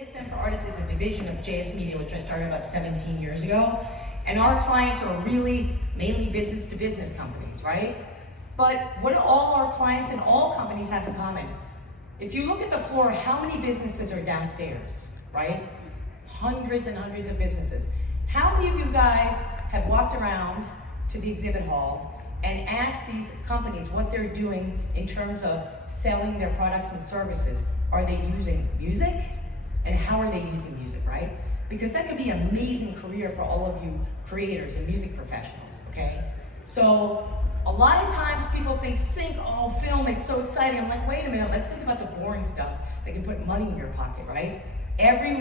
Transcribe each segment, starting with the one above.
JSM for Artists is a division of JSMedia, which I started about 17 years ago. And our clients are really mainly business-to-business companies, right? But what do all our clients and all companies have in common? If you look at the floor, how many businesses are downstairs, right? Hundreds and hundreds of businesses. How many of you guys have walked around to the exhibit hall and asked these companies what they're doing in terms of selling their products and services? Are they using music? And how are they using music, right? Because that could be an amazing career for all of you creators and music professionals, okay? So a lot of times people think sync, oh, film, it's so exciting. I'm like, wait a minute, let's think about the boring stuff that can put money in your pocket, right? Every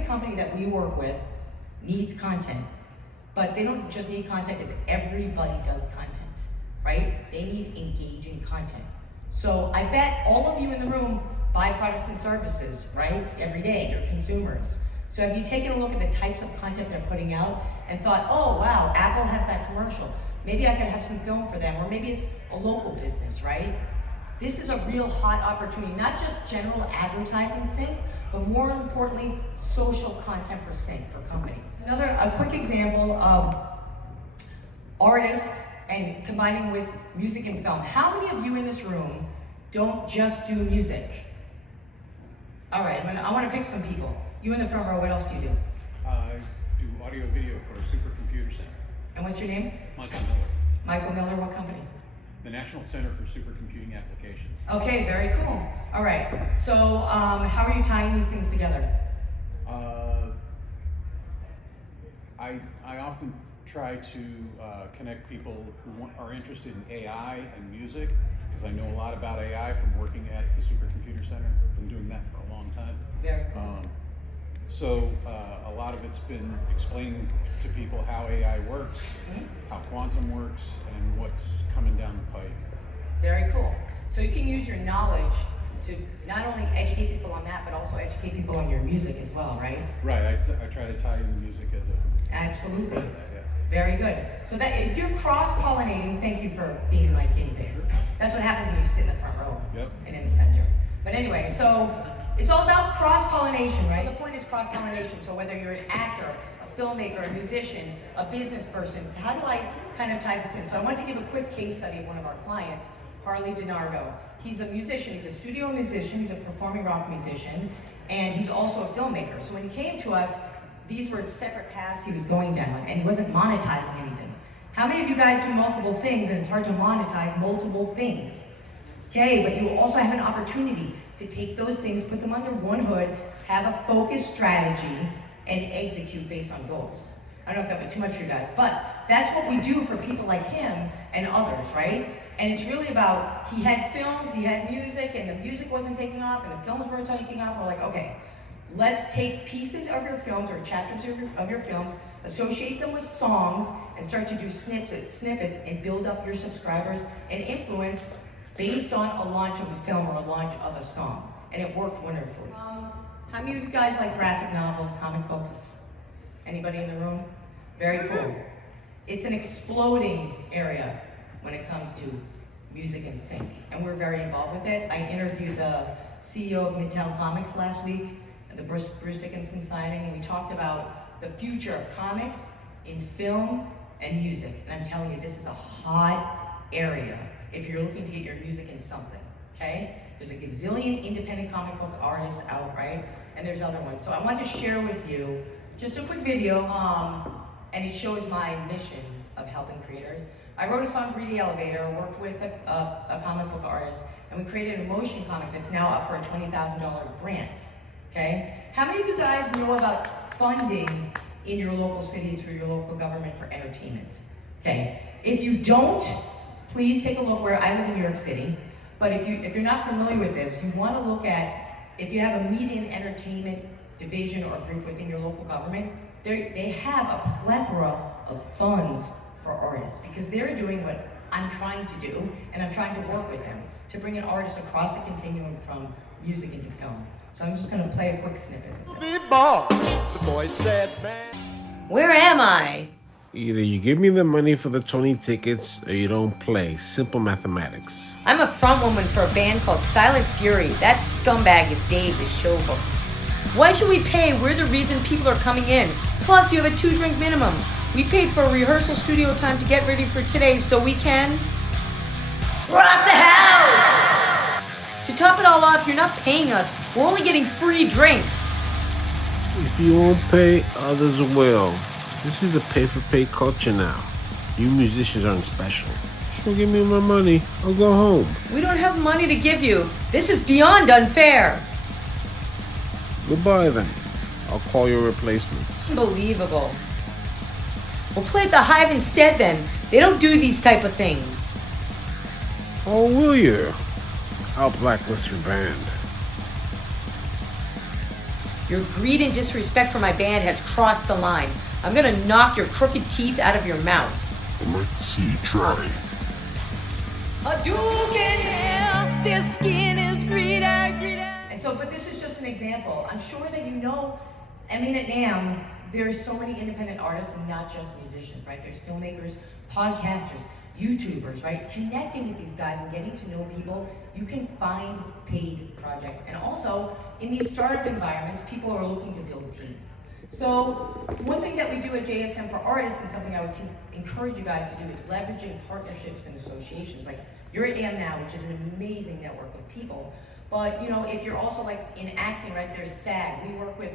company that we work with needs content, but they don't just need content because everybody does content, right? They need engaging content. So I bet all of you in the room buy products and services, right? Every day, you're consumers. So have you taken a look at the types of content they're putting out and thought, oh wow, Apple has that commercial. Maybe I could have some film for them, or maybe it's a local business, right? This is a real hot opportunity, not just general advertising sync, but more importantly, social content for sync for companies. A quick example of artists and combining with music and film. How many of you in this room don't just do music? All right, I want to pick some people. You in the front row, what else do you do? I do audio video for a supercomputer center. And what's your name? Michael Miller. Michael Miller, what company? The National Center for Supercomputing Applications. Okay, very cool. All right, so how are you tying these things together? I often try to connect people who are interested in AI and music, because I know a lot about AI from working at the Supercomputer Center. I've been doing that for a long time. Very cool. So a lot of it's been explaining to people how AI works, how quantum works, and what's coming down the pipe. Very cool. So you can use your knowledge to not only educate people on that, but also educate people on your music as well, right? Right, I try to tie in the music as a... Absolutely. Yeah. Very good. So that if you're cross-pollinating, thank you for being my guinea pig. Sure. That's what happens when you sit in the front row and in the center. But anyway, so it's all about cross-pollination, right? The point is cross-pollination. So whether you're an actor, a filmmaker, a musician, a business person, so how do I kind of tie this in? So I want to give a quick case study of one of our clients, Harley DiNardo. He's a musician, he's a studio musician, he's a performing rock musician, and he's also a filmmaker. So when he came to us, these were separate paths he was going down, and he wasn't monetizing anything. How many of you guys do multiple things and it's hard to monetize multiple things? Okay, but you also have an opportunity to take those things, put them under one hood, have a focused strategy, and execute based on goals. I don't know if that was too much for you guys, but that's what we do for people like him and others, right? And it's really about, he had films, he had music, and the music wasn't taking off, and the films weren't taking off. We're like, okay, let's take pieces of your films or chapters of your films, associate them with songs, and start to do snippets and build up your subscribers and influence based on a launch of a film or a launch of a song. And it worked wonderfully. How many of you guys like graphic novels, comic books? Anybody in the room? Very cool. It's an exploding area when it comes to music and sync, and we're very involved with it. I interviewed the CEO of Midtown Comics last week at the Bruce Dickinson signing, and we talked about the future of comics in film and music. And I'm telling you, this is a hot area if you're looking to get your music in something, okay? There's a gazillion independent comic book artists out, right? And there's other ones. So I want to share with you just a quick video, and it shows my mission of helping creators. I wrote a song, Greedy Elevator, worked with a comic book artist, and we created a motion comic that's now up for a $20,000 grant, okay? How many of you guys know about funding in your local cities through your local government for entertainment? Okay, if you don't, please take a look where I live in New York City, but if you're not familiar with this, you want to look at, if you have a media and entertainment division or group within your local government, they have a plethora of funds for artists, because they're doing what I'm trying to do, and I'm trying to work with them to bring in artists across the continuum from music into film. So I'm just going to play a quick snippet of this. The boy said, man. Where am I? Either you give me the money for the Tony tickets or you don't play. Simple mathematics. I'm a front woman for a band called Silent Fury. That scumbag is Dave, the showboat. Why should we pay? We're the reason people are coming in. Plus, you have a 2-drink minimum. We paid for rehearsal studio time to get ready for today so we can rock the house! To top it all off, you're not paying us. We're only getting free drinks. If you won't pay, others will. This is a pay-for-pay culture now. You musicians aren't special. So give me my money. I'll go home. We don't have money to give you. This is beyond unfair. Goodbye then. I'll call your replacements. Unbelievable. We'll play at the Hive instead then. They don't do these type of things. Oh, will you? I'll blacklist your band. Your greed and disrespect for my band has crossed the line. I'm gonna knock your crooked teeth out of your mouth. I'd like to see you try. A duke in hell, their skin is greener. And so, but this is just an example. I'm sure that you know, I mean, at NAMM, there's so many independent artists and not just musicians, right? There's filmmakers, podcasters, YouTubers, right? Connecting with these guys and getting to know people, you can find paid projects. And also, in these startup environments, people are looking to build teams. So, one thing that we do at JSM for artists, and something I would encourage you guys to do, is leveraging partnerships and associations. Like, you're at NAMM now, which is an amazing network of people. But, you know, if you're also like in acting, right, there's SAG. We work with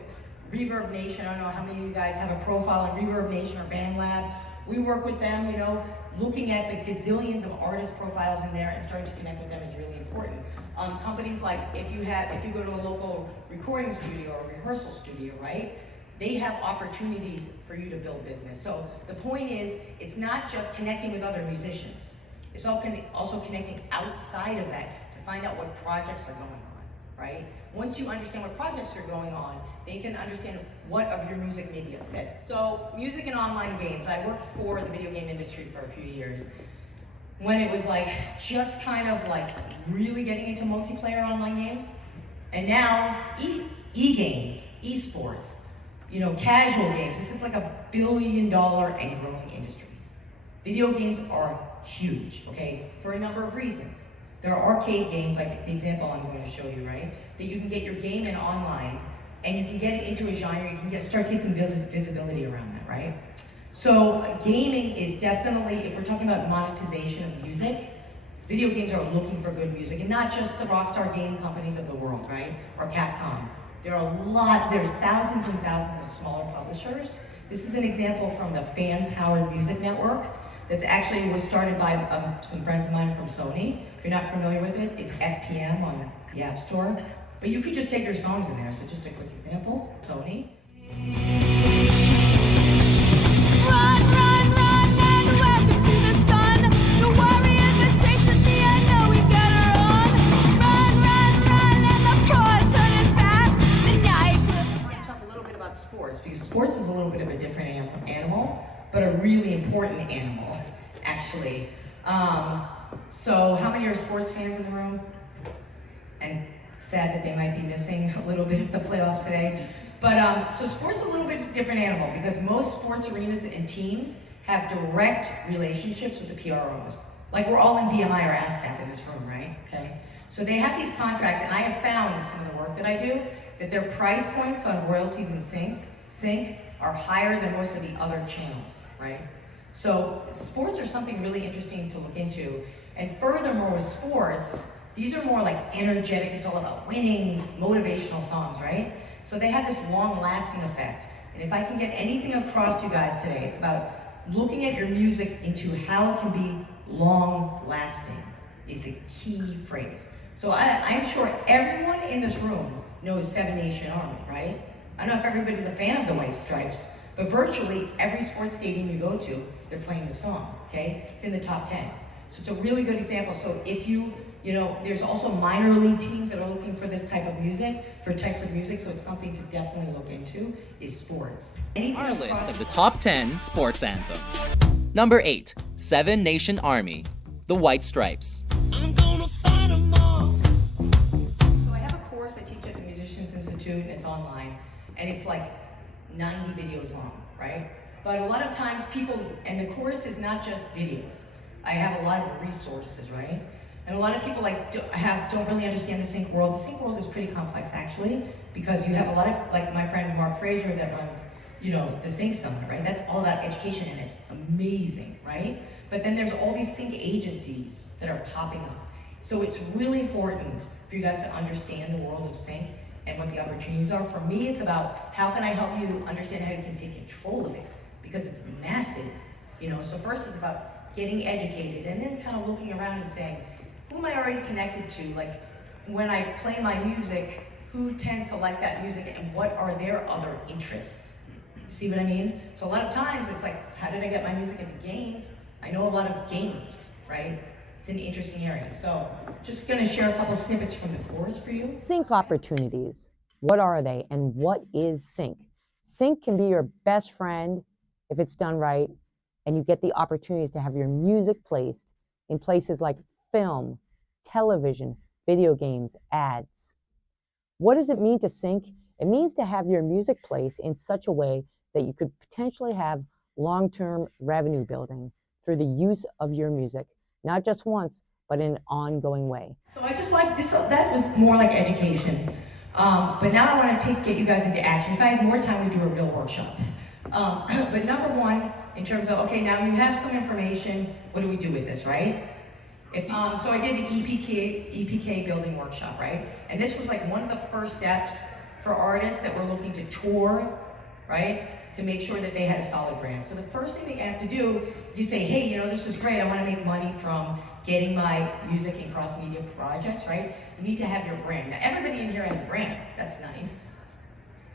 Reverb Nation. I don't know how many of you guys have a profile on Reverb Nation or BandLab. We work with them, you know, looking at the gazillions of artist profiles in there and starting to connect with them is really important. Companies like, if you go to a local recording studio or rehearsal studio, right, they have opportunities for you to build business. So the point is, it's not just connecting with other musicians. It's also connecting outside of that to find out what projects are going on, right? Once you understand what projects are going on, they can understand what of your music may be a fit. So, music and online games. I worked for the video game industry for a few years when it was like just kind of like really getting into multiplayer online games. And now, e-games, esports, you know, casual games. This is like $1 billion and growing industry. Video games are huge, okay, for a number of reasons. There are arcade games, like the example I'm going to show you, right, that you can get your game in online, and you can get it into a genre, you can start getting some visibility around that, right? So gaming is definitely, if we're talking about monetization of music, video games are looking for good music, and not just the Rockstar game companies of the world, right, or Capcom. There's thousands and thousands of smaller publishers. This is an example from the Fan-Powered Music Network. That's actually was started by some friends of mine from Sony. If you're not familiar with it, it's FPM on the App Store. But you can just get your songs in there. So just a quick example, Sony. Run, run, run, and welcome to the sun. The warriors are chasing me, I know we gotta run. Run, run, run, and the poor's turning fast. The night I want to talk a little bit about sports, because sports is a little bit of a different animal, but a really important animal, actually. So how many are sports fans in the room? And sad that they might be missing a little bit of the playoffs today. But so sports is a little bit of a different animal, because most sports arenas and teams have direct relationships with the PROs. Like, we're all in BMI or ASCAP in this room, right? Okay. So they have these contracts, and I have found in some of the work that I do that their price points on royalties and sync are higher than most of the other channels, right? So sports are something really interesting to look into. And furthermore, with sports, these are more like energetic, it's all about winnings, motivational songs, right? So they have this long-lasting effect. And if I can get anything across to you guys today, it's about looking at your music into how it can be long-lasting is the key phrase. So I'm sure everyone in this room knows Seven Nation Army, right? I don't know if everybody's a fan of the White Stripes, but virtually every sports stadium you go to, they're playing the song, okay? It's in the top 10. So it's a really good example. So if you know, there's also minor league teams that are looking for this type of music, for types of music, so it's something to definitely look into, is sports. Our list of the top 10 sports anthems. Number 8, Seven Nation Army, The White Stripes. I'm gonna fight 'em all. So I have a course I teach at the Musicians Institute, and it's online, and it's like 90 videos long, right? But a lot of times people, and the course is not just videos. I have a lot of resources, right? And a lot of people don't really understand the sync world. The sync world is pretty complex, actually. because you have a lot of, like my friend Mark Frazier that runs, you know, the Sync Summit, right? That's all about education and it's amazing, right? But then there's all these sync agencies that are popping up. So it's really important for you guys to understand the world of sync and what the opportunities are. For me, it's about how can I help you understand how you can take control of it, because it's massive, you know? So first it's about getting educated and then kind of looking around and saying, who am I already connected to? Like when I play my music, who tends to like that music and what are their other interests? See what I mean? So a lot of times it's like, how did I get my music into games? I know a lot of gamers, right? It's an interesting area. So just gonna share a couple snippets from the course for you. Sync opportunities. What are they and what is sync? Sync can be your best friend if it's done right and you get the opportunities to have your music placed in places like film, television, video games, ads. What does it mean to sync? It means to have your music placed in such a way that you could potentially have long-term revenue building through the use of your music, not just once, but in an ongoing way. So I just like this, that was more like education. But now I want to get you guys into action. If I had more time, we'd do a real workshop. But number one, in terms of, okay, now you have some information, what do we do with this, right? So I did an EPK building workshop, right? And this was like one of the first steps for artists that were looking to tour, right? To make sure that they had a solid brand. So the first thing they have to do, if you say, hey, you know, this is great, I want to make money from getting my music in cross-media projects, right? You need to have your brand. Now, everybody in here has a brand. That's nice.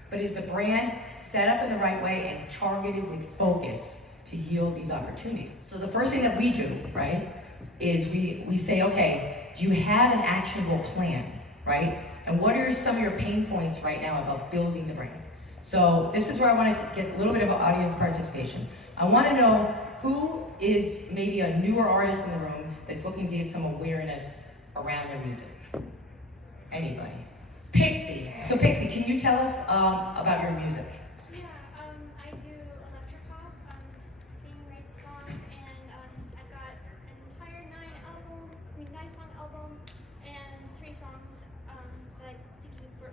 But is the brand set up in the right way and targeted with focus to yield these opportunities? So the first thing that we do, right, is we say, okay, do you have an actionable plan, right? And what are some of your pain points right now about building the brand? So this is where I wanted to get a little bit of audience participation. I want to know who is maybe a newer artist in the room that's looking to get some awareness around their music. Anybody? Pixie. So Pixie, can you tell us about your music? Yeah, I do electropop, sing, write songs, and I've got an entire 9-song album, and 3 songs that I'm thinking for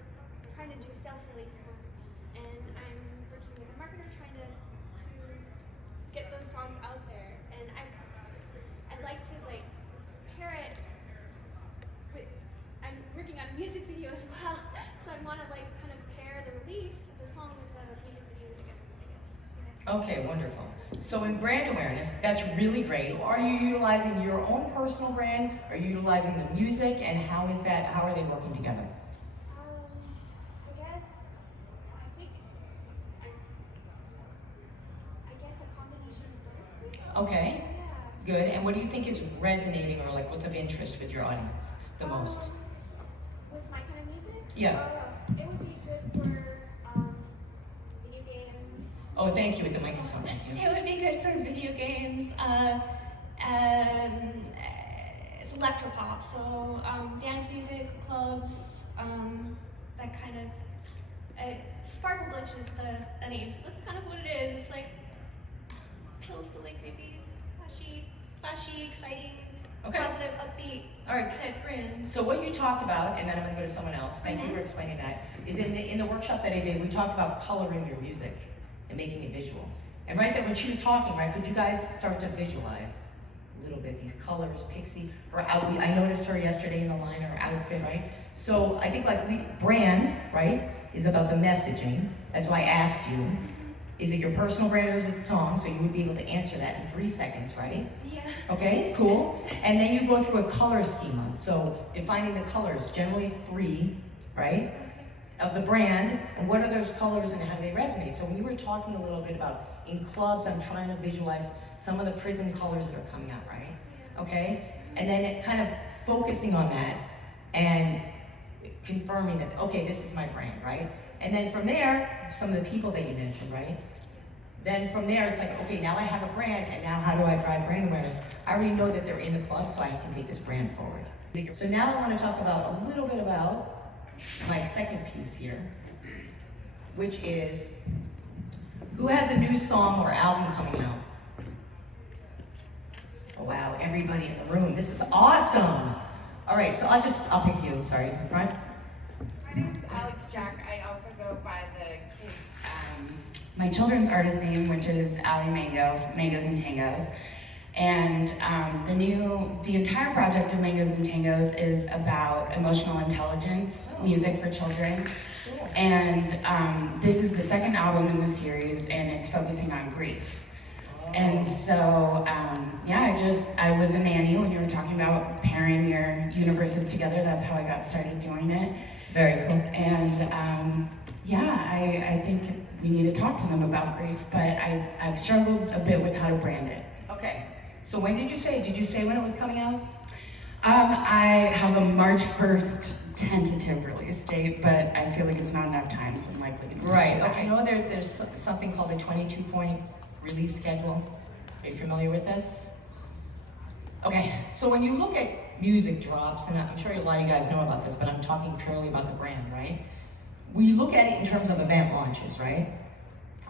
trying to do self-release on. And I'm working with a marketer trying to get those songs out there. And I'd like to like pair it with, I'm working on a music video as well, so I want to like kind of pair the release of the song with the music video together, I guess. Okay, wonderful. So in brand awareness, that's really great. Are you utilizing your own personal brand? Are you utilizing the music? And how is that, how are they working together? I guess a combination of both. Okay, good. And what do you think is resonating or like what's of interest with your audience the most? With my kind of music? Yeah. It would be good for video games. Oh, thank you with the microphone, thank you. It would be good for video games. It's electropop, so dance music, clubs, that kind of. Sparkle Glitch is the name, so that's kind of what it is. It's like pills to like maybe flashy, exciting, Okay. positive, upbeat All right. type brand. So what you talked about, and then I'm going to go to someone else, thank you for explaining that, is in the workshop that I did, we talked about coloring your music and making it visual. And right there, when she was talking, right, could you guys start to visualize a little bit these colors, Pixie, her outfit? I noticed her yesterday in the line, her outfit, right? So I think like the brand, right, is about the messaging. That's why I asked you, is it your personal brand or is it a song? So you would be able to answer that in 3 seconds, right? Yeah. Okay, cool. And then you go through a color schema. So defining the colors, generally 3, right? Of the brand, and what are those colors and how do they resonate? So when you were talking a little bit about in clubs, I'm trying to visualize some of the prism colors that are coming out, right? Okay? And then it kind of focusing on that and confirming that, okay, this is my brand, right? And then from there, some of the people that you mentioned, right? Then from there, it's like, okay, now I have a brand, and now how do I drive brand awareness? I already know that they're in the club, so I can take this brand forward. So now I want to talk about a little bit about my second piece here, which is, who has a new song or album coming out? Oh, wow, everybody in the room. This is awesome. All right, so I'll pick you, sorry, in front. My name's Alex it's Jack. I also go by the kids' my children's artist name, which is Ali Mango, Mangoes and Tangos. And the entire project of Mangoes and Tangos is about emotional intelligence, music for children. And this is the second album in the series, and it's focusing on grief. And so, I was a nanny when you were talking about pairing your universes together. That's how I got started doing it. Very cool. And I think we need to talk to them about grief, but I've struggled a bit with how to brand it. Okay. So when did you say? Did you say when it was coming out? I have a March 1st tentative release date, but I feel like it's not enough time, so I'm likely to push Right. it back. Okay. You know there's something called a 22-point release schedule. Are you familiar with this? Okay. So when you look at music drops, and I'm sure a lot of you guys know about this, but I'm talking purely about the brand, right? We look at it in terms of event launches, right?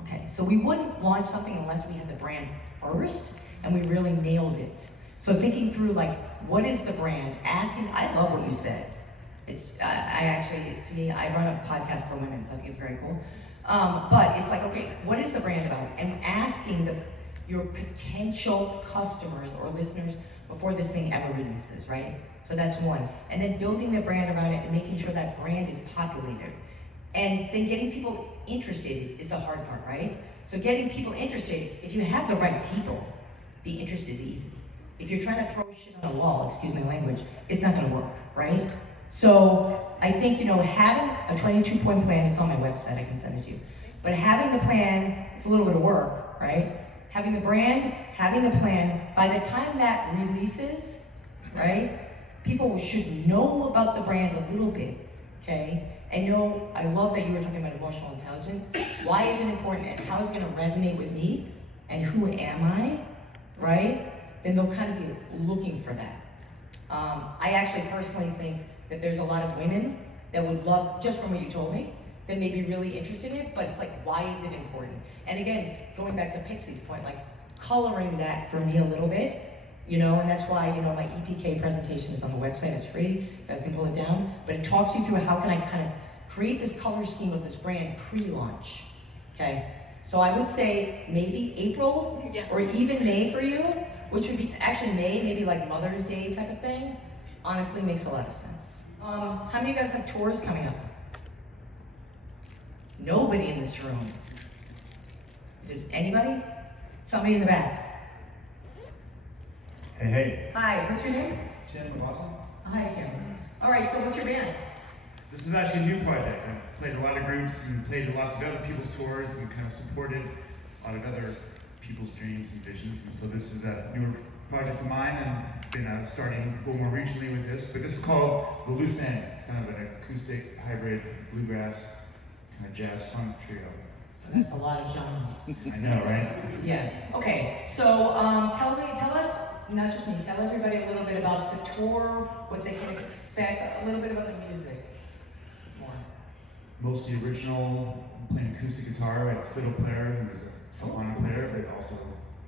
Okay. So we wouldn't launch something unless we had the brand first, and we really nailed it. So thinking through, like, what is the brand? Asking, I love what you said. It's, to me, I run a podcast for women, so I think it's very cool. But it's like, okay, what is the brand about? And asking your potential customers or listeners before this thing ever releases, right? So that's one. And then building the brand around it and making sure that brand is populated. And then getting people interested is the hard part, right? So getting people interested, if you have the right people, the interest is easy. If you're trying to throw shit on a wall, excuse my language, it's not gonna work, right? So I think, having a 22-point plan, it's on my website, I can send it to you. But having the plan, it's a little bit of work, right? Having the brand, having the plan, by the time that releases, right, people should know about the brand a little bit, okay? And I love that you were talking about emotional intelligence. Why is it important and how is it gonna resonate with me? And who am I, right? Then they'll kind of be looking for that. I actually personally think that there's a lot of women that would love, just from what you told me, that may be really interested in it, but it's like, why is it important? And again, going back to Pixie's point, like coloring that for me a little bit, and that's why, my EPK presentation is on the website, it's free, you guys can pull it down, but it talks you through how can I kind of create this color scheme of this brand pre-launch, okay? So I would say maybe April or even May for you, which would be actually May, maybe like Mother's Day type of thing, honestly makes a lot of sense. How many of you guys have tours coming up? Nobody in this room. Does anybody? Somebody in the back. Hey. Hi, what's your name? Tim Watson. Hi, Tim. All right, so what's your band? This is actually a new project. I've played a lot of groups and played lots of other people's tours and kind of supported a lot of other people's dreams and visions. And so this is a newer project of mine, and been starting a little more regionally with this. But this is called The Loose End. It's kind of an acoustic hybrid bluegrass kind of jazz funk trio. That's a lot of genres. I know, right? Yeah. Okay. So tell us, not just me, tell everybody a little bit about the tour, what they can expect, a little bit about the music. More. Mostly original, playing acoustic guitar. I have a fiddle player who's a soprano player, but also,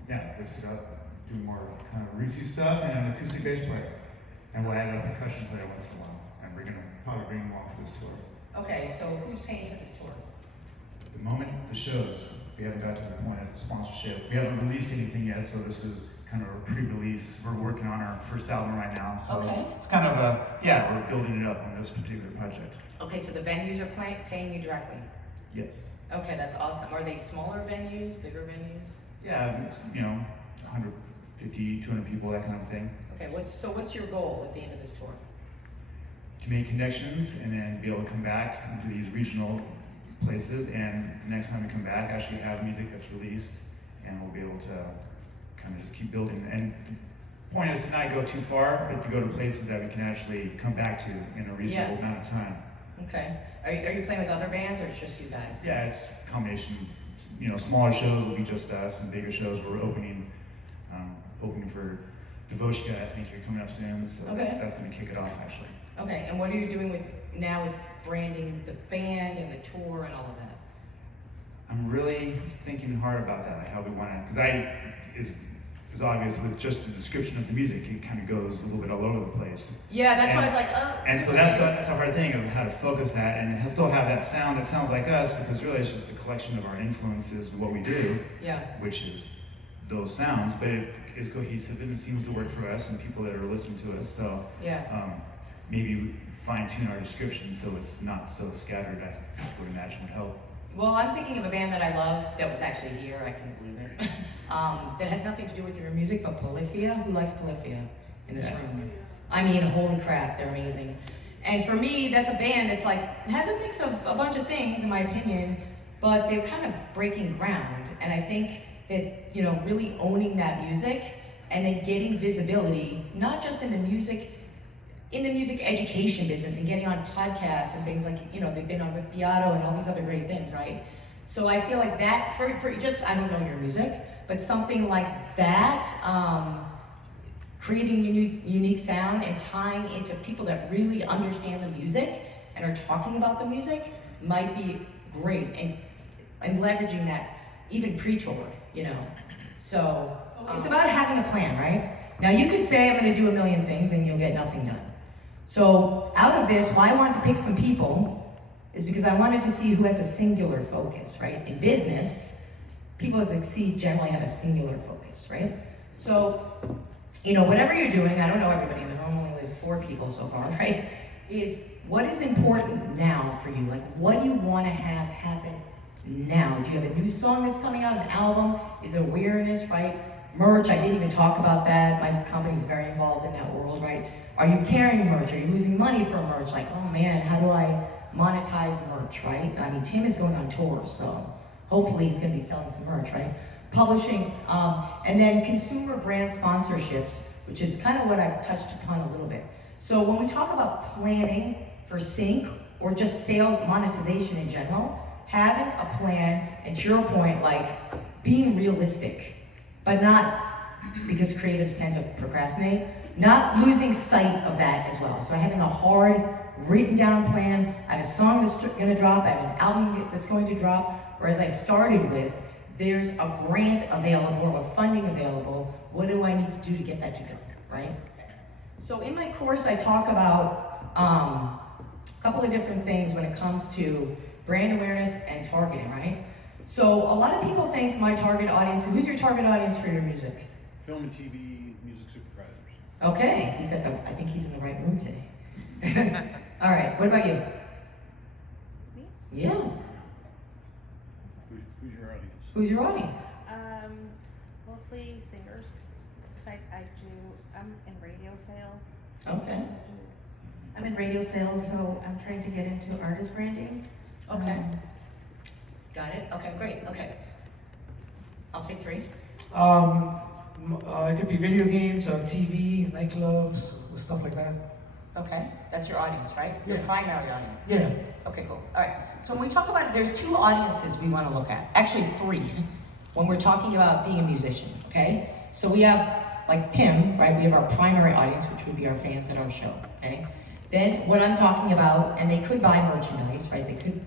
rips it up, doing more kind of rootsy stuff, and an acoustic bass player. And we'll add a percussion player once in a while. And we're gonna probably bring them along for this tour. Okay, so who's paying for this tour? At the moment, the shows. We haven't got to the point of the sponsorship. We haven't released anything yet, so this is kind of a pre-release. We're working on our first album right now, so it's kind of we're building it up on this particular project. Okay, so the venues are paying you directly? Yes. Okay, that's awesome. Are they smaller venues, bigger venues? Yeah, it's, 150, 200 people, that kind of thing. Okay, what's your goal at the end of this tour? To make connections and then be able to come back into these regional places, and the next time we come back, actually have music that's released, and we'll be able to kind of just keep building. And the point is to not go too far, but to go to places that we can actually come back to in a reasonable amount of time. Okay. Are you playing with other bands, or it's just you guys? Yeah, it's a combination. Smaller shows will be just us, and bigger shows we're opening for Devoshka, I think you're coming up soon, so that's going to kick it off, actually. Okay, and what are you doing with branding the band and the tour and all of that? I'm really thinking hard about that, like how we want to, because the Because obviously with just the description of the music, it kind of goes a little bit all over the place. Yeah, that's why I was like, oh. And so that's a hard thing of how to focus that and still have that sound that sounds like us, because really it's just a collection of our influences and what we do, which is those sounds, but it is cohesive and it seems to work for us and people that are listening to us. So maybe fine-tune our description so it's not so scattered, I would imagine would help. Well, I'm thinking of a band that I love that was actually here, I can't believe it, that has nothing to do with your music, but Polyphia. Who likes Polyphia in this room? I mean, holy crap, they're amazing. And for me, that's a band that's like, it has a mix of a bunch of things, in my opinion, but they're kind of breaking ground. And I think that, you know, really owning that music and then getting visibility, not just in the music education business and getting on podcasts and things like, you know, they've been on with Beato and all these other great things, right? So I feel like that, for just, I don't know your music, but something like that, creating unique sound and tying into people that really understand the music and are talking about the music might be great, and leveraging that even pre-tour, you know. So it's about having a plan, right? Now you could say I'm gonna do a million things and you'll get nothing done. So out of this, why I wanted to pick some people is because I wanted to see who has a singular focus, right? In business, people that succeed generally have a singular focus, right? So, you know, whatever you're doing, I don't know everybody in the room, only like 4 people so far, right? Is what is important now for you? Like, what do you want to have happen now? Do you have a new song that's coming out, an album? Is it awareness, right? Merch, I didn't even talk about that. My company's very involved in that world, right? Are you carrying merch? Are you losing money from merch? Like, oh man, how do I monetize merch, right? I mean, Tim is going on tour, so hopefully he's gonna be selling some merch, right? Publishing, and then consumer brand sponsorships, which is kind of what I touched upon a little bit. So when we talk about planning for sync or just sales monetization in general, having a plan, and to your point, like being realistic, but not, because creatives tend to procrastinate, not losing sight of that as well. So having a hard, written down plan, I have a song that's gonna drop, I have an album that's going to drop, or as I started with, there's a grant available or funding available, what do I need to do to get that to go, right? So in my course, I talk about a couple of different things when it comes to brand awareness and targeting, right? So a lot of people think my target audience, who's your target audience for your music? Film and TV music supervisors. Okay, I think he's in the right room today. All right, what about you? Me? Yeah. Who's your audience? Who's your audience? Mostly singers. Cause I'm in radio sales. Okay. I'm in radio sales, so I'm trying to get into artist branding. Okay. Got it? Okay, great. Okay. I'll take 3. It could be video games, TV, nightclubs, stuff like that. Okay, that's your audience, right? Yeah. Your primary audience. Yeah. Okay, cool. All right. So when we talk about, there's 2 audiences we want to look at. Actually 3, when we're talking about being a musician, okay? So we have, like Tim, right? We have our primary audience, which would be our fans at our show, okay? Then what I'm talking about, and they could buy merchandise, right? They could,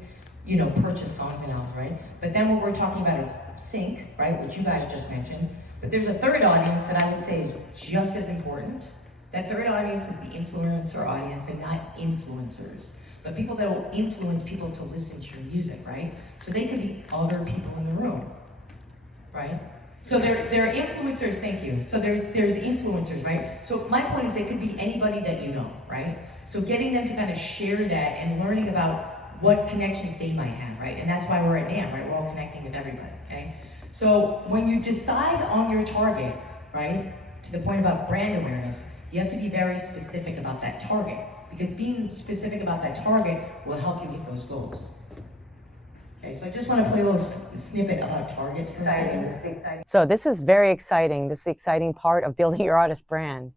you know, purchase songs and albums, right? But then what we're talking about is sync, right? Which you guys just mentioned. But there's a 3rd audience that I would say is just as important. That 3rd audience is the influencer audience and not influencers. But people that will influence people to listen to your music, right? So they could be other people in the room, right? So there are influencers, thank you. So there's influencers, right? So my point is they could be anybody that you know, right? So getting them to kind of share that and learning about what connections they might have, right? And that's why we're at NAMM, right? We're all connecting with everybody, okay? So when you decide on your target, right, to the point about brand awareness, you have to be very specific about that target, because being specific about that target will help you hit those goals. Okay, so I just want to play a little snippet about targets for a second. So this is very exciting. This is the exciting part of building your artist brand,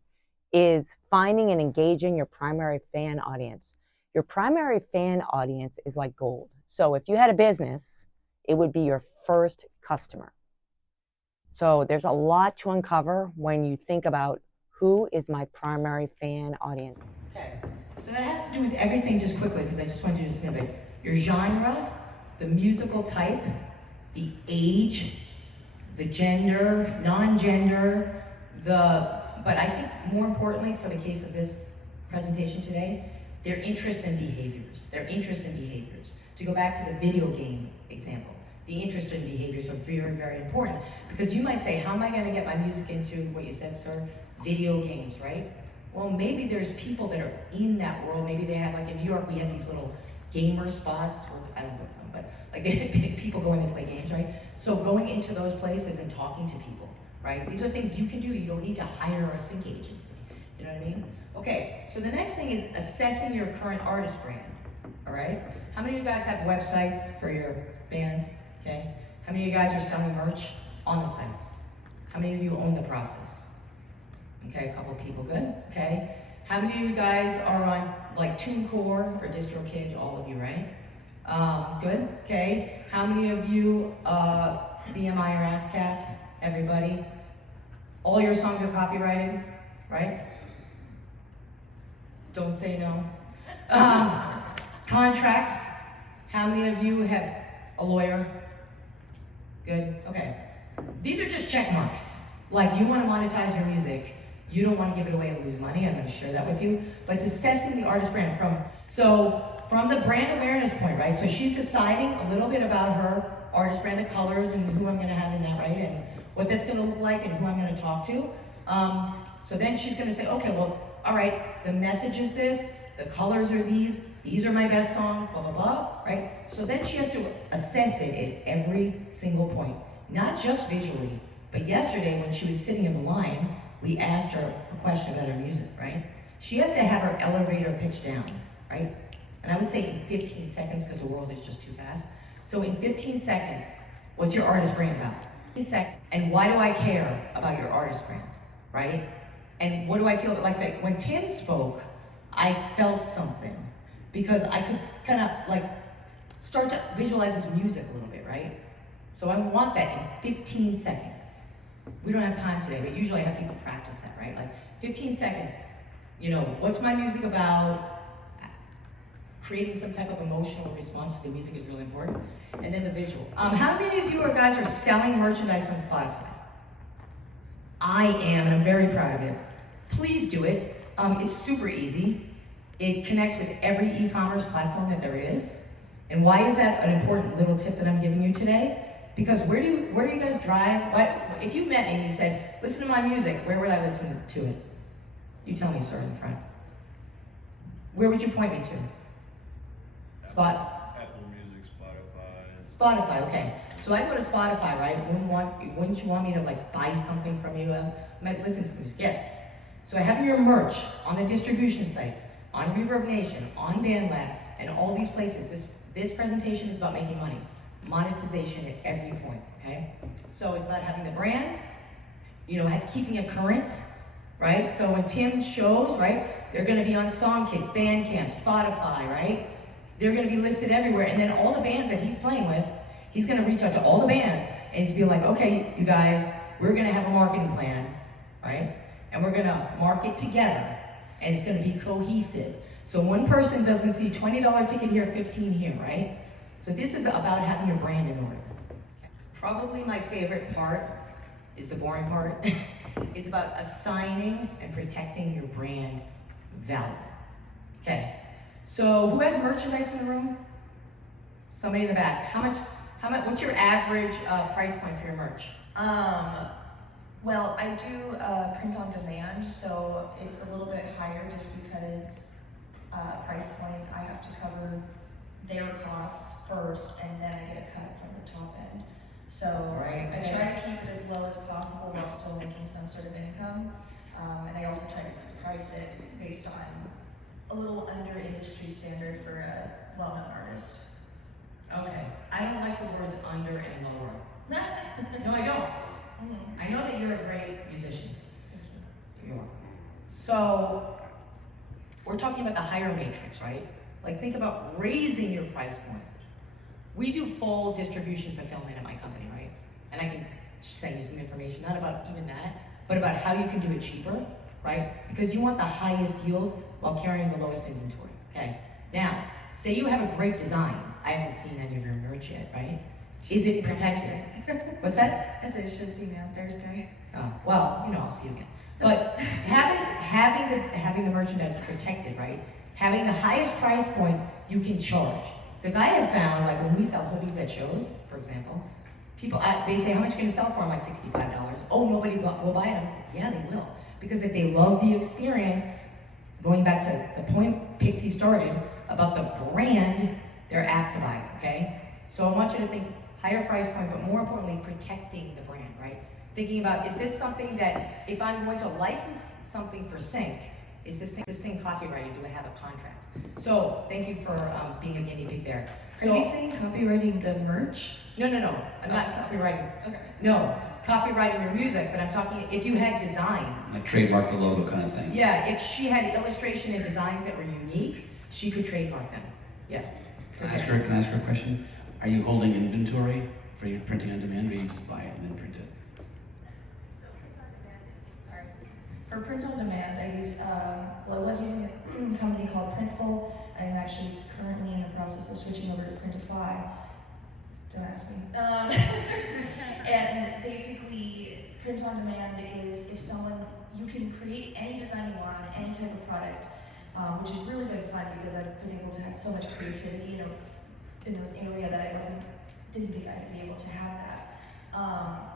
is finding and engaging your primary fan audience. Your primary fan audience is like gold. So if you had a business, it would be your first customer. So there's a lot to uncover when you think about who is my primary fan audience. Okay, so that has to do with everything, just quickly, because I just want you to snippet. Your genre, the musical type, the age, the gender, non-gender, But I think more importantly for the case of this presentation today, their interests and behaviors. Their interests and behaviors. To go back to the video game example, the interest and behaviors are very, very important. Because you might say, how am I gonna get my music into, what you said, sir, video games, right? Well, maybe there's people that are in that world. Maybe they have, like in New York, we have these little gamer spots, or I don't know, but like they have people going to play games, right? So going into those places and talking to people, right? These are things you can do. You don't need to hire a sync agency. You know what I mean? Okay, so the next thing is assessing your current artist brand, all right? How many of you guys have websites for your band, okay? How many of you guys are selling merch on the sites? How many of you own the process? Okay, a couple of people, good, okay. How many of you guys are on like TuneCore or DistroKid? All of you, right? Good, okay. How many of you, BMI or ASCAP? Everybody? All your songs are copyrighted, right? Don't say no. Contracts. How many of you have a lawyer? Good, okay. These are just check marks. Like you want to monetize your music. You don't want to give it away and lose money. I'm going to share that with you. But it's assessing the artist brand from the brand awareness point, right? So she's deciding a little bit about her artist brand, the colors, and who I'm going to have in that, right? And what that's going to look like and who I'm going to talk to. So then she's going to say, okay, well, all right, the message is this, the colors are these are my best songs, blah, blah, blah, right? So then she has to assess it at every single point, not just visually, but yesterday when she was sitting in the line, we asked her a question about her music, right? She has to have her elevator pitch down, right? And I would say in 15 seconds, because the world is just too fast. So in 15 seconds, what's your artist brand about? 15 seconds, and why do I care about your artist brand, right? And what do I feel like that? When Tim spoke, I felt something, because I could kind of like start to visualize his music a little bit, right? So I want that in 15 seconds. We don't have time today, but usually I have people practice that, right? Like 15 seconds, you know, what's my music about? Creating some type of emotional response to the music is really important. And then the visual. How many of you guys are selling merchandise on Spotify? I am, and I'm very proud of it. Please do it. It's super easy. It connects with every e-commerce platform that there is. And why is that an important little tip that I'm giving you today? Because where do you guys drive? If you met me and you said, listen to my music, where would I listen to it? You tell me, sir, in the front. Where would you point me to? Apple Music, Spotify. Spotify, okay. So I go to Spotify, right? Wouldn't you want me to like buy something from you? I might listen to music, yes. So I have your merch on the distribution sites, on Reverb Nation, on BandLab, and all these places. This presentation is about making money. Monetization at every point, okay? So it's about having the brand, you know, keeping it current, right? So when Tim shows, right, they're gonna be on Songkick, Bandcamp, Spotify, right? They're gonna be listed everywhere, and then all the bands that he's playing with, he's gonna reach out to all the bands and he's be like, okay, you guys, we're gonna have a marketing plan, right? And we're gonna market together, and it's gonna be cohesive. So one person doesn't see $20 ticket here, 15 here, right? So this is about having your brand in order. Probably my favorite part is the boring part. It's about assigning and protecting your brand value. Okay, so who has merchandise in the room? Somebody in the back. What's your average price point for your merch? Well, I do print on demand, so it's a little bit higher just because price point, I have to cover their costs first, and then I get a cut from the top end. So I try to keep it as low as possible while still making some sort of income. And I also try to price it based on a little under industry standard for a well-known artist. Okay, I don't like the words under and lower. No, I don't. I know that you're a great musician. Thank you. You are. So we're talking about the higher matrix, right? Like think about raising your price points. We do full distribution fulfillment at my company, right? And I can send you some information, not about even that, but about how you can do it cheaper, right? Because you want the highest yield while carrying the lowest inventory, okay? Now, say you have a great design. I haven't seen any of your merch yet, right? Is it protected? What's that? I said you should see me on Thursday. Oh, well, you know, I'll see you again. But having the merchandise protected, right? Having the highest price point you can charge. Because I have found, like when we sell hoodies at shows, for example, people, they say, how much can you sell for? I'm like, $65. Oh, nobody will buy it. I'm like, yeah, they will. Because if they love the experience, going back to the point Pixie started about the brand, they're apt to buy it, okay? So I want you to think higher price point, but more importantly, protecting the brand, right? Thinking about, is this something that, if I'm going to license something for sync, is this thing copyrighted? Do I have a contract? So, thank you for being a guinea pig there. So, are you saying copywriting the merch? No. I'm not copywriting. Okay. No, copywriting your music, but I'm talking, if you had designs. Like trademark the logo kind of thing. Yeah, if she had illustration and designs that were unique, she could trademark them. Yeah. Can I ask her a question? Are you holding inventory for your printing on demand, or you just buy it and then print it? For print on demand, I use, I was using a company called Printful. I'm actually currently in the process of switching over to Printify. Don't ask me. And basically, print on demand is if you can create any design you want, any type of product, which is really been fun because I've been able to have so much creativity in an area that I didn't think I'd be able to have that.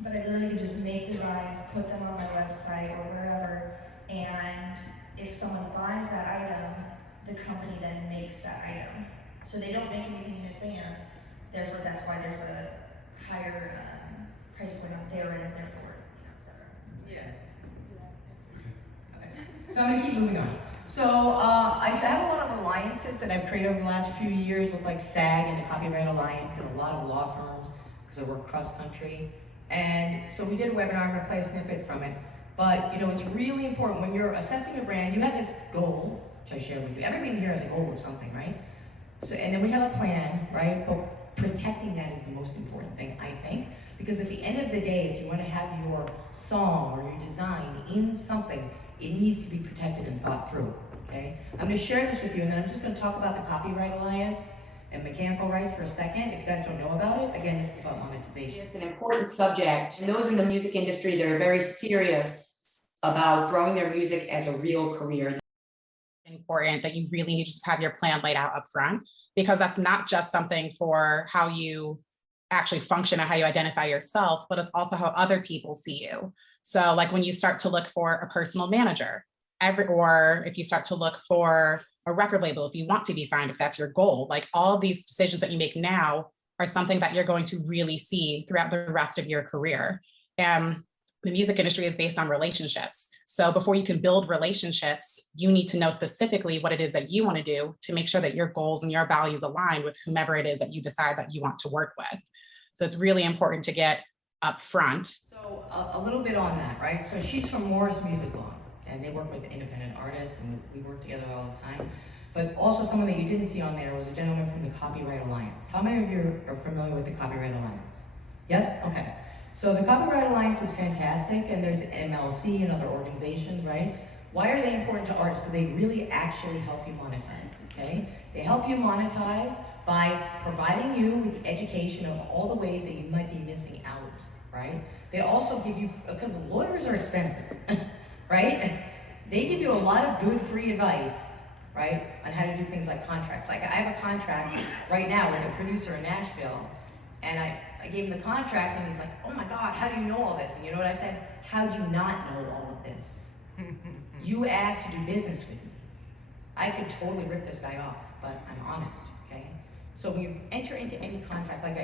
But I literally could just make designs, put them on my website or wherever, and if someone buys that item, the company then makes that item. So they don't make anything in advance, therefore that's why there's a higher price point on their end, therefore, et cetera. Yeah. Okay. So I'm gonna keep moving on. So I have a lot of alliances that I've created over the last few years with like SAG and the Copyright Alliance and a lot of law firms because I work cross-country. And so we did a webinar, I'm gonna play a snippet from it. But it's really important when you're assessing a brand, you have this goal, which I share with you. Everybody here has a goal of something, right? So, and then we have a plan, right? But protecting that is the most important thing, I think. Because at the end of the day, if you wanna have your song or your design in something, it needs to be protected and thought through, okay? I'm gonna share this with you, and then I'm just gonna talk about the Copyright Alliance and mechanical rights for a second. If you guys don't know about it, again, this is about monetization. It's an important subject, and those in the music industry that are very serious about growing their music as a real career. Important that you really need to just have your plan laid out up front, because that's not just something for how you actually function and how you identify yourself, but it's also how other people see you. So like when you start to look for a personal manager, or if you start to look for a record label, if you want to be signed, if that's your goal, like all these decisions that you make now are something that you're going to really see throughout the rest of your career. And the music industry is based on relationships. So before you can build relationships, you need to know specifically what it is that you want to do to make sure that your goals and your values align with whomever it is that you decide that you want to work with. So it's really important to get up front. So a little bit on that, right? So she's from Morris Music Law, and they work with independent artists, and we work together all the time. But also someone that you didn't see on there was a gentleman from the Copyright Alliance. How many of you are familiar with the Copyright Alliance? Yep, okay. So the Copyright Alliance is fantastic, and there's MLC and other organizations, right? Why are they important to artists? Because they really actually help you monetize, okay? They help you monetize by providing you with the education of all the ways that you might be missing out, right? They also give you, because lawyers are expensive, right? They give you a lot of good free advice, right? On how to do things like contracts. Like I have a contract right now with a producer in Nashville, and I gave him the contract, and he's like, oh my God, how do you know all this? And you know what I said? How do you not know all of this? You asked to do business with me. I could totally rip this guy off, but I'm honest, okay? So when you enter into any contract, like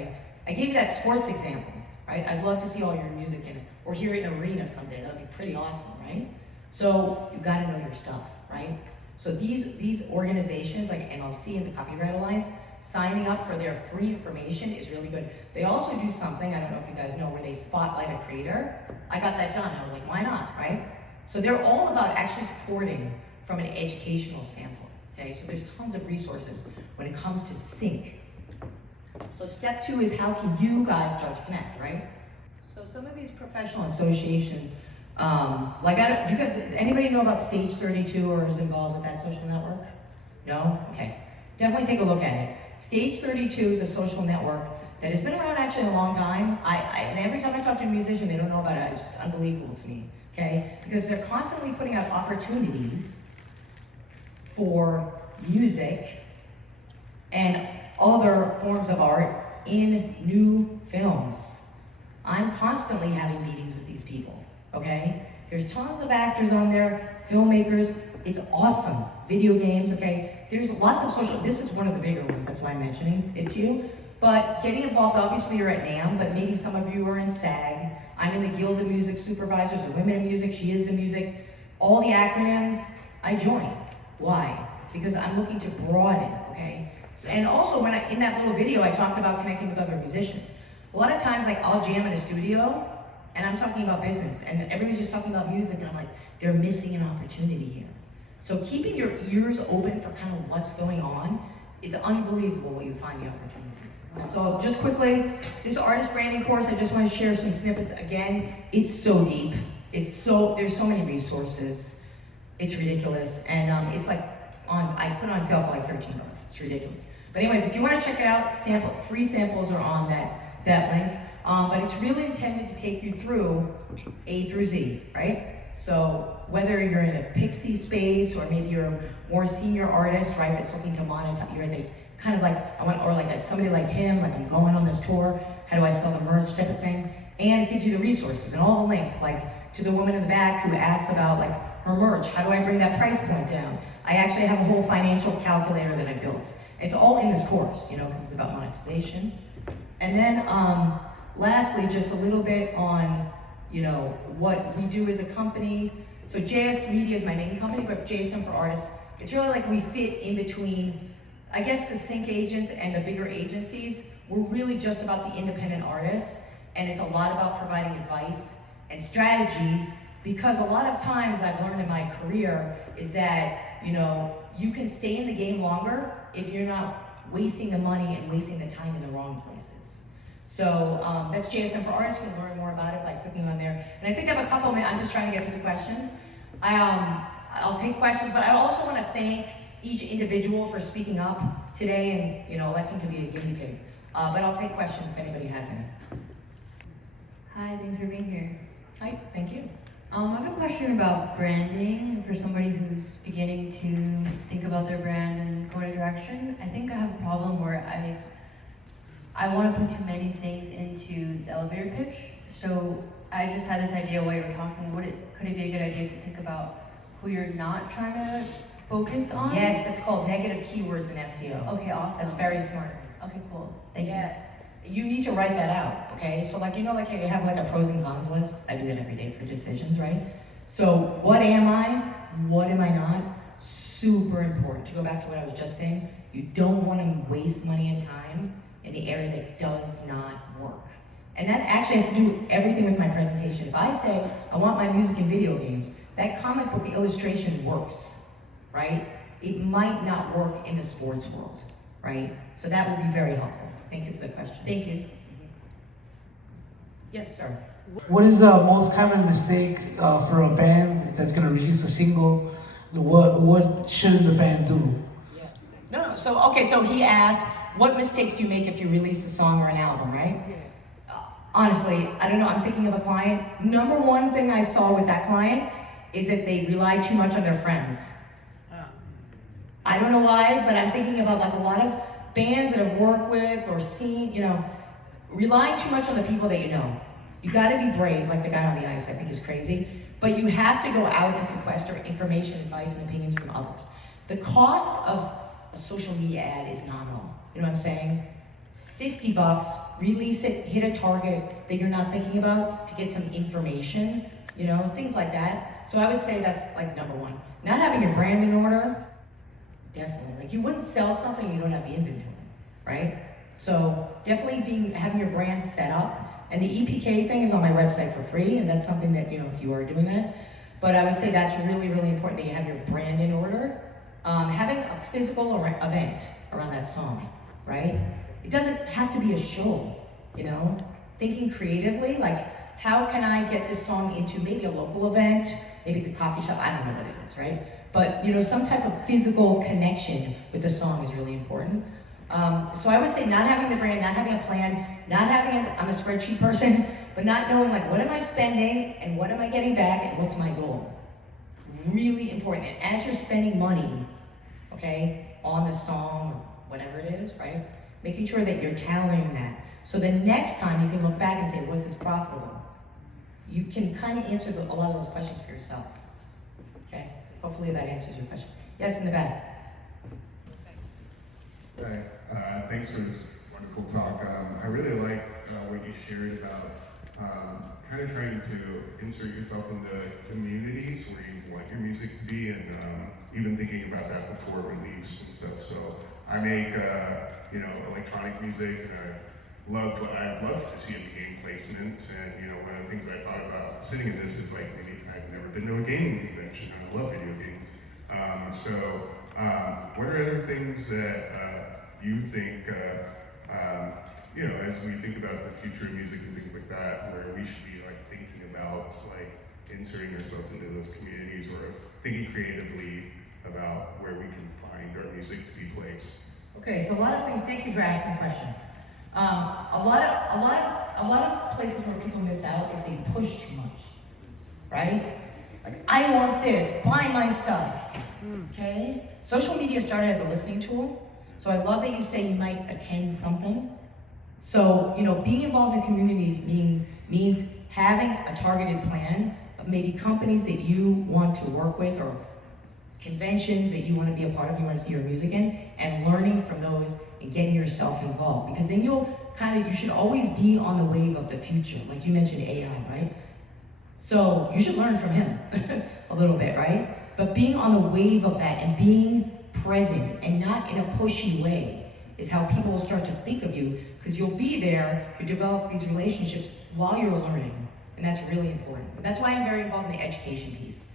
I gave you that sports example, right? I'd love to see all your music in it, or hear it in an arena someday. That'd be pretty awesome, right? So you gotta know your stuff, right? So these organizations like MLC and the Copyright Alliance, signing up for their free information is really good. They also do something, I don't know if you guys know, where they spotlight a creator. I got that done. I was like, why not, right? So they're all about actually supporting from an educational standpoint, okay? So there's tons of resources when it comes to sync. So step 2 is how can you guys start to connect, right? So some of these professional associations, you guys, anybody know about Stage 32 or is involved with that social network? No? Okay. Definitely take a look at it. Stage 32 is a social network that has been around actually a long time. And every time I talk to a musician, they don't know about it. It's just unbelievable to me. okay? Because they're constantly putting out opportunities for music and other forms of art in new films. I'm constantly having meetings with these people, okay? There's tons of actors on there, filmmakers, it's awesome. Video games, okay? There's lots of social, this is one of the bigger ones, that's why I'm mentioning it to you. But getting involved, obviously you're at NAMM, but maybe some of you are in SAG. I'm in the Guild of Music Supervisors, the Women in Music, She Is the Music. All the acronyms, I join. Why? Because I'm looking to broaden, okay? And also, when in that little video, I talked about connecting with other musicians. A lot of times, like, I'll jam in a studio, and I'm talking about business, and everybody's just talking about music, and I'm like, they're missing an opportunity here. So keeping your ears open for kind of what's going on, it's unbelievable what you find the opportunities. So just quickly, this artist branding course, I just want to share some snippets. Again, it's so deep. There's so many resources. It's ridiculous. And it's like, I put it on sale for like $13. It's ridiculous. But anyways, if you want to check it out, free samples are on that link. But it's really intended to take you through A through Z, right? So whether you're in a pixie space or maybe you're a more senior artist, right, that's looking to monetize, you're the kind of like, or like somebody like Tim, like I'm going on this tour, how do I sell the merch type of thing? And it gives you the resources and all the links, like to the woman in the back who asked about like her merch, how do I bring that price point down? I actually have a whole financial calculator that I built. It's all in this course, you know, because it's about monetization. And then lastly, just a little bit on, you know, what we do as a company. So JSMedia is my main company, but JSM for Artists, it's really like we fit in between, I guess, the sync agents and the bigger agencies. We're really just about the independent artists, and it's a lot about providing advice and strategy, because a lot of times I've learned in my career is that, you know, you can stay in the game longer if you're not wasting the money and wasting the time in the wrong places. So that's JSM for Artists. You can learn more about it by clicking on there. And I think I have a couple minutes. I'm just trying to get to the questions. I'll take questions, but I also want to thank each individual for speaking up today and, you know, electing to be a guinea pig. But I'll take questions if anybody has any. Hi, thanks for being here. Hi, thank you. I have a question about branding for somebody who's beginning to think about their brand and go in a direction. I think I have a problem where I want to put too many things into the elevator pitch. So I just had this idea while you were talking. Could it be a good idea to think about who you're not trying to focus on? Yes, that's called negative keywords in SEO. Okay, awesome. That's very smart. Okay, cool. Thank you. Yes. You need to write that out, okay? So like, you know, like how you have like a pros and cons list? I do it every day for decisions, right? So what am I? What am I not? Super important. To go back to what I was just saying, you don't want to waste money and time in the area that does not work. And that actually has to do everything with my presentation. If I say, I want my music and video games, that comic book, the illustration works, right? It might not work in the sports world, right? So that will be very helpful. Thank you for the question. Thank you. Yes, sir. What is the most common mistake for a band that's going to release a single? What shouldn't the band do? No, so he asked, what mistakes do you make if you release a song or an album, right? Honestly, I don't know, I'm thinking of a client. Number one thing I saw with that client is that they rely too much on their friends. I don't know why, but I'm thinking about like a lot of bands that I've worked with or seen, you know, relying too much on the people that you know. You gotta be brave, like the guy on the ice, I think is crazy, but you have to go out and sequester information, advice, and opinions from others. The cost of a social media ad is nominal, you know what I'm saying? $50, release it, hit a target that you're not thinking about to get some information, you know, things like that. So I would say that's like number one. Not having your brand in order, definitely. Like you wouldn't sell something you don't have the inventory, right? So definitely having your brand set up. And the EPK thing is on my website for free, and that's something that, you know, if you are doing that. But I would say that's really, really important that you have your brand in order. Having a physical event around that song, right? It doesn't have to be a show, you know? Thinking creatively, like, how can I get this song into maybe a local event? Maybe it's a coffee shop, I don't know what it is, right? But, you know, some type of physical connection with the song is really important. So I would say not having the brand, not having a plan, not having I'm a spreadsheet person, but not knowing like, what am I spending and what am I getting back and what's my goal? Really important. And as you're spending money, okay, on the song or whatever it is, right? Making sure that you're tailoring that. So the next time you can look back and say, was this profitable? You can kind of answer a lot of those questions for yourself. Okay? Hopefully that answers your question. Yes, in the back. Hi, thanks for this wonderful talk. I really like what you shared about kind of trying to insert yourself into communities where you want your music to be, and even thinking about that before release and stuff. So I make electronic music, and I'd love to see a game placement. And one of the things I thought about sitting in this is like, maybe I've never been to a gaming convention, and I love video games. What are other things that you think, as we think about the future of music and things like that, where we should be like thinking about like inserting ourselves into those communities, or thinking creatively about where we can find our music to be placed? Okay, so a lot of things. Thank you for asking the question. A lot of places where people miss out is they push too much, right? Like, I want this, buy my stuff. Okay? Social media started as a listening tool, so I love that you say you might attend something. So, being involved in communities means having a targeted plan of maybe companies that you want to work with, or conventions that you want to be a part of, you want to see your music in, and learning from those and getting yourself involved. Because then you should always be on the wave of the future. Like you mentioned AI, right? So you should learn from him a little bit, right? But being on the wave of that and being present and not in a pushy way is how people will start to think of you, because you'll be there, you develop these relationships while you're learning, and that's really important. And that's why I'm very involved in the education piece.